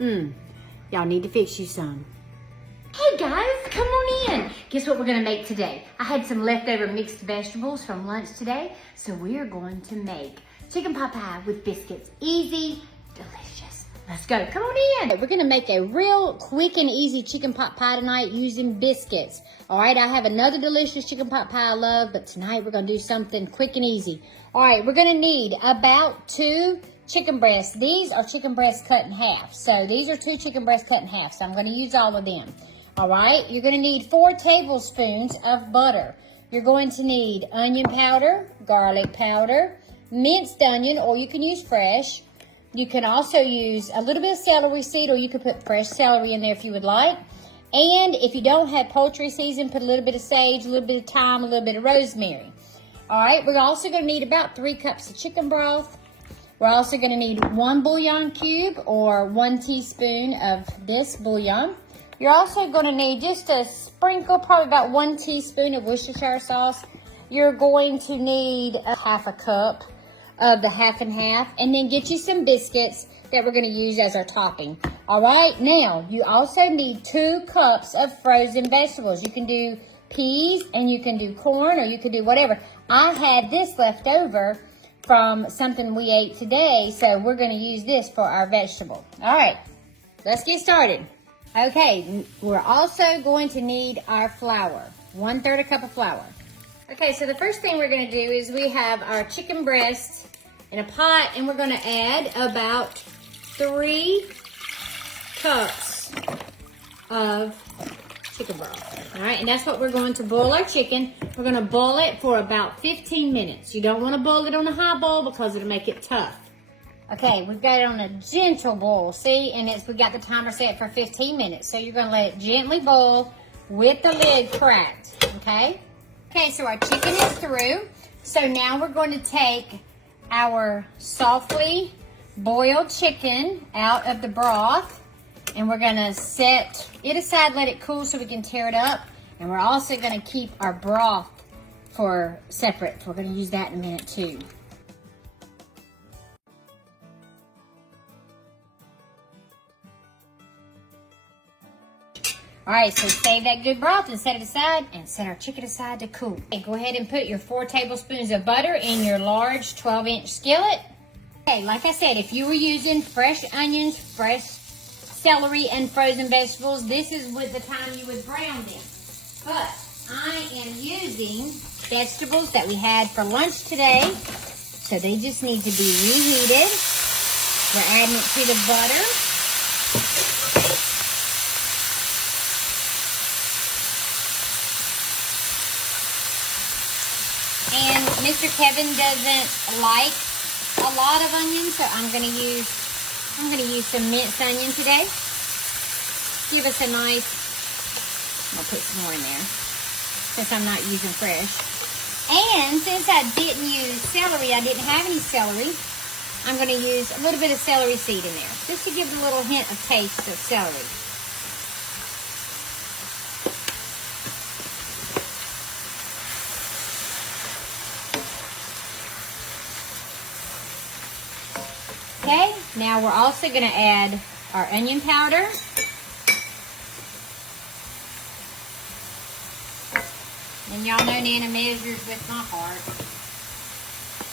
Y'all need to fix you some. Hey guys, come on in. Guess what we're gonna make today? I had some leftover mixed vegetables from lunch today, so we are going to make chicken pot pie with biscuits. Easy, delicious. Let's go, come on in. We're gonna make a real quick and easy chicken pot pie tonight using biscuits. All right, I have another delicious chicken pot pie I love, but tonight we're gonna do something quick and easy. All right, we're gonna need about 2 chicken breasts. These are chicken breasts cut in half. So these are 2 chicken breasts cut in half, so I'm gonna use all of them. All right, you're gonna need 4 tablespoons of butter. You're going to need onion powder, garlic powder, minced onion, or you can use fresh. You can also use a little bit of celery seed, or you could put fresh celery in there if you would like. And if you don't have poultry season, put a little bit of sage, a little bit of thyme, a little bit of rosemary. All right, we're also gonna need about 3 cups of chicken broth. We're also gonna need 1 bouillon cube or 1 teaspoon of this bouillon. You're also gonna need just a sprinkle, probably about 1 teaspoon of Worcestershire sauce. You're going to need a 1/2 cup of the half and half, and then get you some biscuits that we're gonna use as our topping. All right, now you also need 2 cups of frozen vegetables. You can do peas and you can do corn, or you can do whatever. I had this left over from something we ate today, so we're gonna use this for our vegetable. All right, let's get started. Okay, we're also going to need our flour, 1/3 a cup of flour. Okay, so the first thing we're gonna do is we have our chicken breast in a pot, and we're gonna add about 3 cups of chicken broth. All right, and that's what we're going to boil our chicken. We're gonna boil it for about 15 minutes. You don't wanna boil it on a high boil because it'll make it tough. Okay, we've got it on a gentle boil, see? And we got the timer set for 15 minutes. So you're gonna let it gently boil with the lid cracked, okay? Okay, so our chicken is through. So now we're going to take our softly boiled chicken out of the broth, and we're gonna set it aside, let it cool so we can tear it up. And we're also gonna keep our broth for separate. We're gonna use that in a minute too. All right, so save that good broth and set it aside, and set our chicken aside to cool. Okay, go ahead and put your 4 tablespoons of butter in your large 12-inch skillet. Okay, like I said, if you were using fresh onions, fresh celery, and frozen vegetables, this is with the time you would brown them. But I am using vegetables that we had for lunch today, so they just need to be reheated. We're adding it to the butter. And Mr. Kevin doesn't like a lot of onions, so I'm gonna use some minced onion today. Give us a nice, I'll put some more in there since I'm not using fresh. And since I didn't use celery, I didn't have any celery, I'm gonna use a little bit of celery seed in there, just to give a little hint of taste of celery. Okay, now we're also gonna add our onion powder. And y'all know Nana measures with my heart.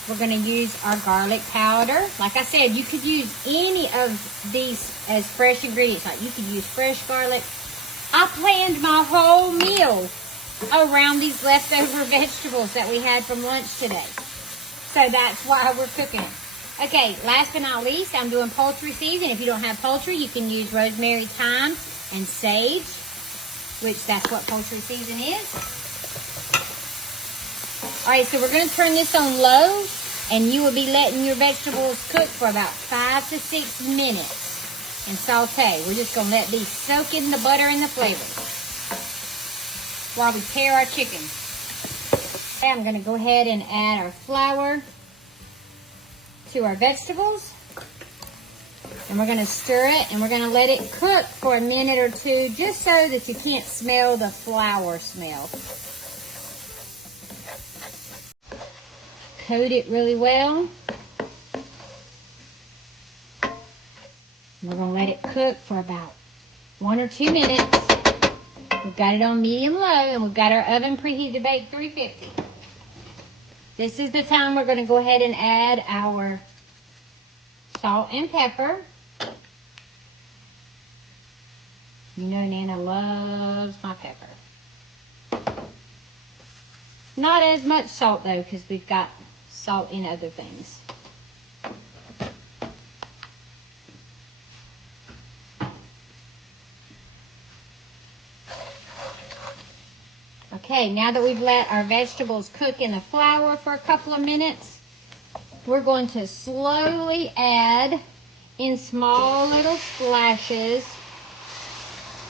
We're gonna use our garlic powder. Like I said, you could use any of these as fresh ingredients. Like you could use fresh garlic. I planned my whole meal around these leftover vegetables that we had from lunch today. So that's why we're cooking it. Okay, last but not least, I'm doing poultry season. If you don't have poultry, you can use rosemary, thyme, and sage, which that's what poultry season is. All right, so we're gonna turn this on low, and you will be letting your vegetables cook for about 5 to 6 minutes and saute. We're just gonna let these soak in the butter and the flavors while we tear our chicken. Okay, I'm gonna go ahead and add our flour to our vegetables, and we're gonna stir it, and we're gonna let it cook for a minute or 2, just so that you can't smell the flour smell. Coat it really well. We're going to let it cook for about 1 or 2 minutes. We've got it on medium-low, and we've got our oven preheated to bake 350. This is the time we're going to go ahead and add our salt and pepper. You know Nana loves my pepper. Not as much salt, though, because we've got salt in other things. Okay, now that we've let our vegetables cook in the flour for a couple of minutes, we're going to slowly add in small little splashes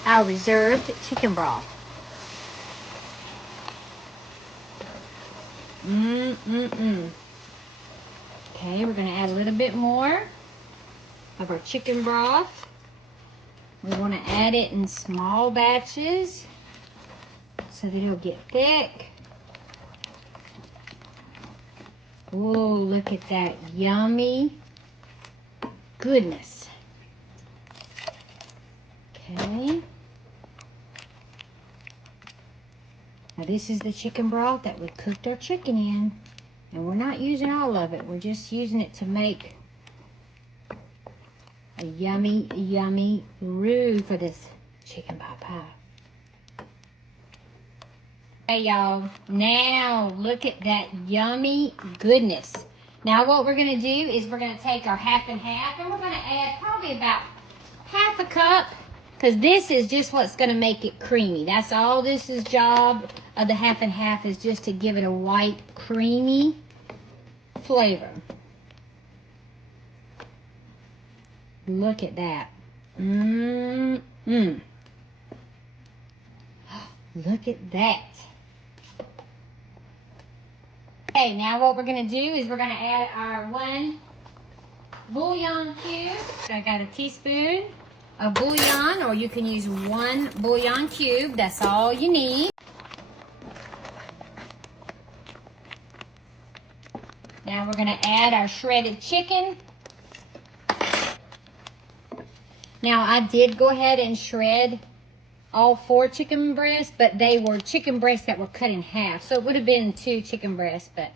our reserved chicken broth. Okay, we're going to add a little bit more of our chicken broth. We want to add it in small batches so that it'll get thick. Oh, look at that yummy goodness. Okay. Now this is the chicken broth that we cooked our chicken in. And we're not using all of it. We're just using it to make a yummy, yummy roux for this chicken pot pie. Hey y'all, now look at that yummy goodness. Now what we're going to do is we're going to take our half and half, and we're going to add probably about half a cup, because this is just what's going to make it creamy. That's all this is job of the half and half, is just to give it a white creamy flavor. Look at that. Look at that. Okay, now what we're going to do is we're going to add our 1 bouillon cube. I got a teaspoon of bouillon, or you can use 1 bouillon cube. That's all you need. Now we're going to add our shredded chicken. Now I did go ahead and shred all 4 chicken breasts, but they were chicken breasts that were cut in half. So it would have been 2 chicken breasts, but.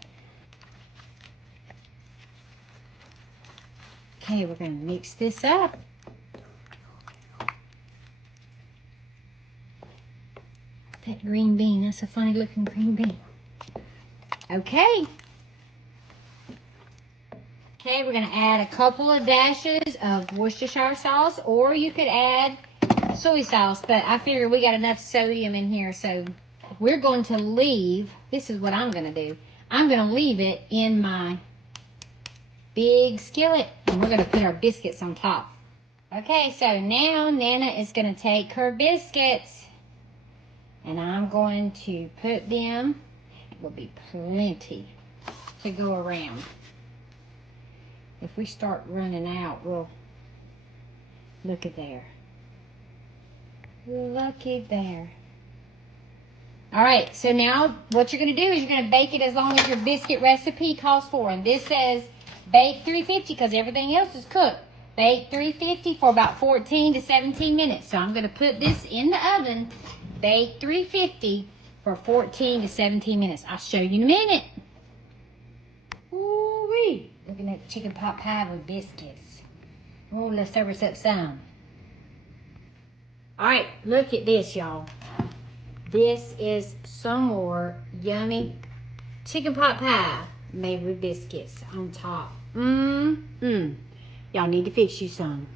Okay, we're going to mix this up. That green bean, that's a funny looking green bean. Okay. Okay, we're going to add a couple of dashes of Worcestershire sauce, or you could add soy sauce, but I figure we got enough sodium in here, so we're going to leave, this is what I'm going to do. I'm going to leave it in my big skillet, and we're going to put our biscuits on top. Okay, so now Nana is going to take her biscuits, and I'm going to put them, it will be plenty to go around. If we start running out, we'll, look at there. Looky there. All right, so now what you're going to do is you're going to bake it as long as your biscuit recipe calls for. And this says bake 350 because everything else is cooked. Bake 350 for about 14 to 17 minutes. So I'm going to put this in the oven, bake 350 for 14 to 17 minutes. I'll show you in a minute. Ooh-wee. Looking at the chicken pot pie with biscuits. Oh, let's serve us up some. All right, look at this, y'all. This is some more yummy chicken pot pie made with biscuits on top. Y'all need to fix you some.